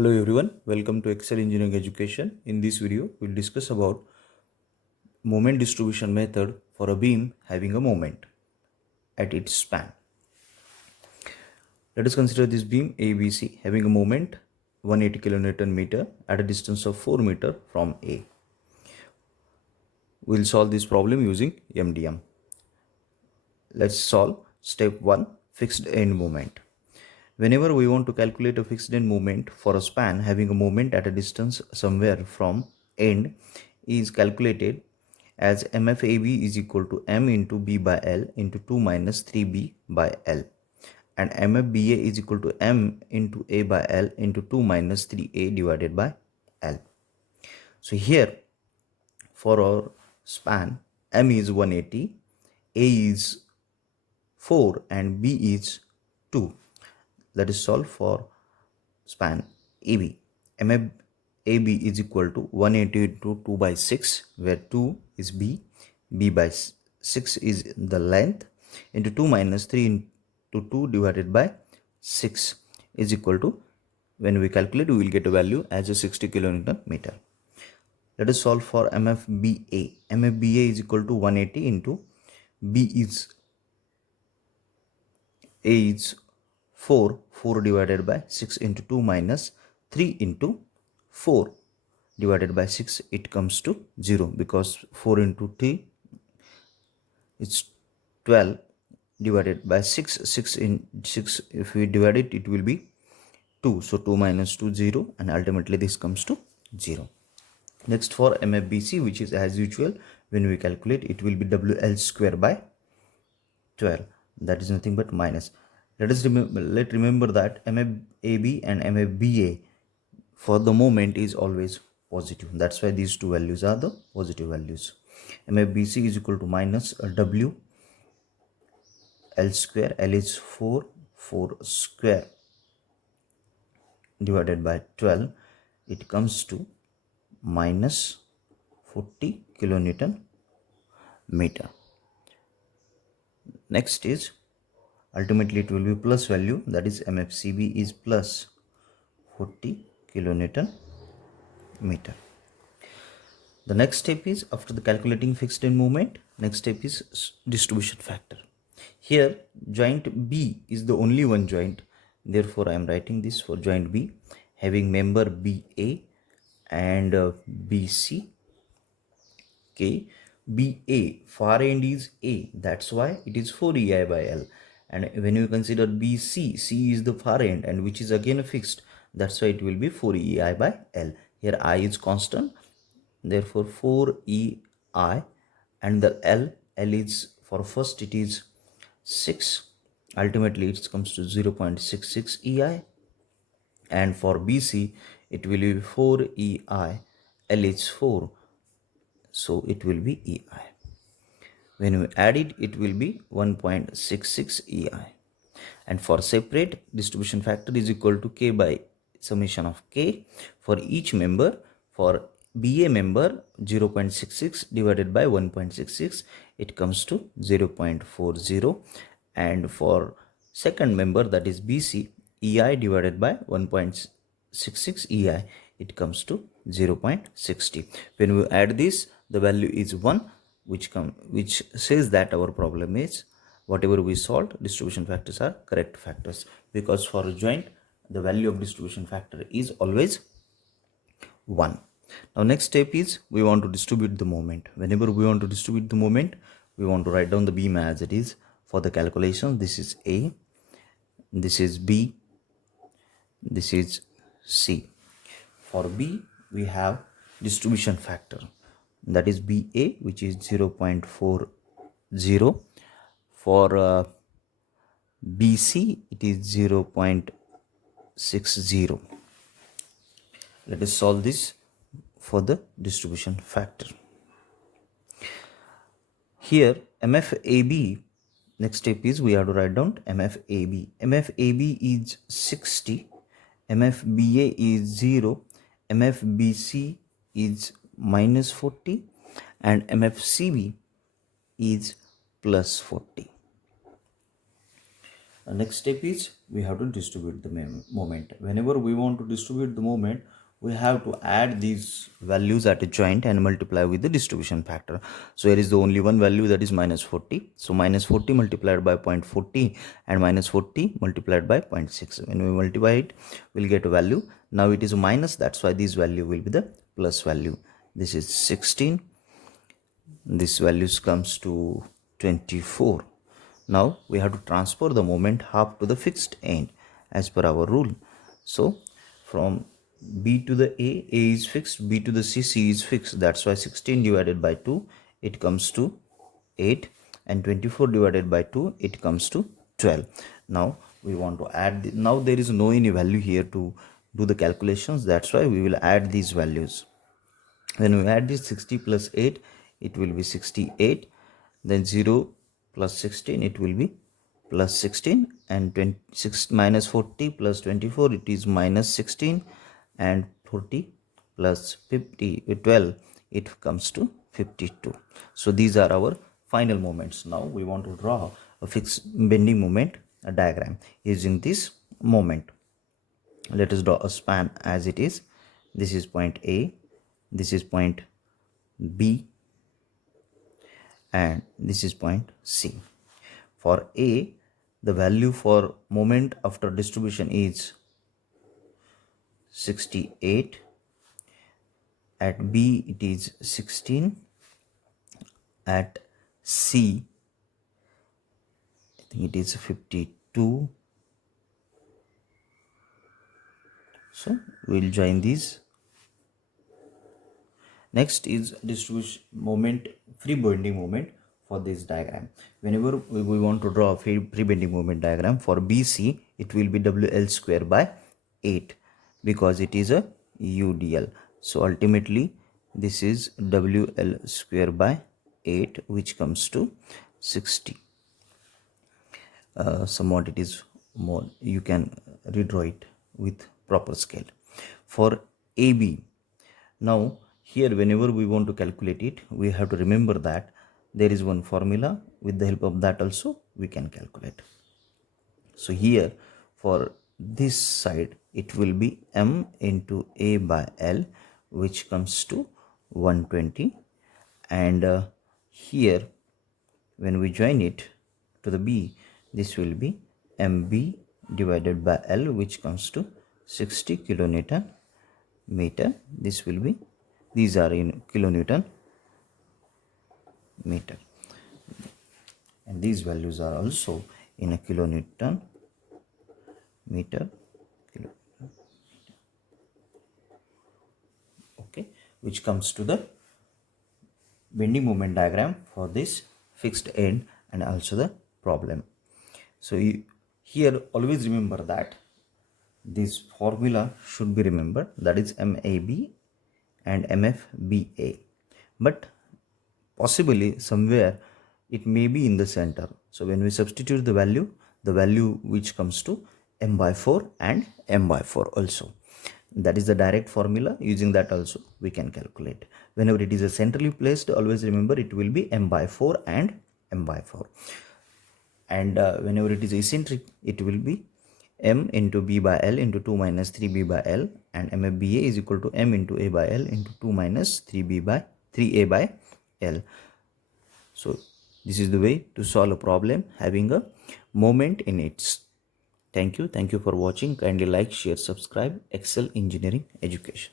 Hello everyone, welcome to Excel Engineering Education. In this video, we'll discuss about moment distribution method for a beam having a moment at its span. Let us consider this beam ABC having a moment 180 kilonewton meter at a distance of 4 meter from A. We'll solve this problem using MDM. Let's solve step 1, fixed end moment. Whenever we want to calculate a fixed end moment for a span having a moment at a distance somewhere from end is calculated as MFAB is equal to M into B by L into 2 minus 3B by L, and MFBA is equal to M into A by L into 2 minus 3A divided by L. So here for our span, M is 180, A is 4 and B is 2. Let us solve for span AB. MFAB is equal to 180 into 2 by 6, where 2 is B, B by 6 is the length, into 2 minus 3 into 2 divided by 6 is equal to, when we calculate, we will get a value as a 60 kilonewton meter. Let us solve for MFBA. MFBA is equal to 180 into B is A is 4 divided by 6 into 2 minus 3 into 4 divided by 6, it comes to 0 because 4 into 3 is 12 divided by 6 in 6, if we divide it, it will be 2, so 2 minus 2 0, and ultimately this comes to 0. Next for MFBC, which is as usual, when we calculate, it will be WL square by 12, that is nothing but minus. Let's remember that MFAB and MFBA for the moment is always positive. That's why these two values are the positive values. MFBC is equal to minus W L square. L is 4 square divided by 12. It comes to minus 40 kilonewton meter. Next is, ultimately it will be plus value, that is MFCB is plus 40 kilonewton meter. The next step is, after the calculating fixed end moment, next step is distribution factor. Here joint B is the only one joint, therefore I am writing this for joint B having member BA and BC. Okay, BA, far end is A, that's why it is 4 EI by L. And when you consider BC, C is the far end and which is again fixed, that's why it will be 4 EI by L. Here I is constant, therefore 4 EI, and the L is for first it is 6, ultimately it comes to 0.66 EI, and for BC it will be 4 EI, L is 4, so it will be EI. When we add it, it will be 1.66 EI. And for separate, distribution factor is equal to K by summation of K for each member. For BA member, 0.66 divided by 1.66, it comes to 0.40. And for second member, that is BC, EI divided by 1.66 EI, it comes to 0.60. When we add this, the value is 1, which says that our problem is, whatever we solved, distribution factors are correct factors, because for a joint the value of distribution factor is always 1. Now next step is, we want to distribute the moment. Whenever we want to distribute the moment, we want to write down the beam as it is. For the calculation, this is A, this is B, this is C. For B, we have distribution factor, that is BA, which is 0.40. For BC, it is 0.60. Let us solve this for the distribution factor. Here MFAB, next step is, we have to write down MFAB. MFAB is 60, MFBA is 0, MFBC is minus 40, and MFCB is plus 40. The next step is we have to distribute the moment. Whenever we want to distribute the moment, we have to add these values at a joint and multiply with the distribution factor. So here is the only one value, that is minus 40. So minus 40 multiplied by 0.40 and minus 40 multiplied by 0.6. When we multiply it, we'll get a value. Now it is a minus, that's why this value will be the plus value. This is 16. This values comes to 24. Now we have to transfer the moment half to the fixed end as per our rule. So from B to the A is fixed, B to the C is fixed. That's why 16 divided by 2, it comes to 8, and 24 divided by 2, it comes to 12. Now we want to add, now there is no any value here to do the calculations. That's why we will add these values. When we add this 60 plus 8, it will be 68. Then 0 plus 16, it will be plus 16, and 26 minus 40 plus 24, it is minus 16, and 40 plus 50 12, it comes to 52. So these are our final moments. Now we want to draw a fixed bending moment diagram using this moment. Let us draw a span as it is. This is point A, this is point B, and this is point C. For A, the value for moment after distribution is 68. At B, it is 16. At C, I think it is 52. So we'll join these. Next is distribution moment, free bending moment for this diagram. Whenever we want to draw a free bending moment diagram for BC, it will be WL square by 8 because it is a UDL. So ultimately this is WL square by 8, which comes to 60. Somewhat it is more, you can redraw it with proper scale. For AB, now here whenever we want to calculate it, we have to remember that there is one formula. With the help of that also we can calculate. So here for this side, it will be M into A by L, which comes to 120, and here when we join it to the B, this will be MB divided by L, which comes to 60 kilonewton meter. This will be, these are in kilonewton meter, and these values are also in a kilonewton meter. Okay, which comes to the bending moment diagram for this fixed end and also the problem. So here always remember that this formula should be remembered, that is MAB and MFBA, but possibly somewhere it may be in the center. So when we substitute the value which comes to M by 4 and M by 4 also, that is the direct formula. Using that also we can calculate. Whenever it is a centrally placed, always remember it will be M by 4 and M by 4, and whenever it is eccentric, it will be M into B by L into 2 minus 3B by L, and MFBA is equal to M into A by L into 2 minus 3A by L. So this is the way to solve a problem having a moment in it. Thank you for watching. Kindly like, share, subscribe. Excel Engineering Education.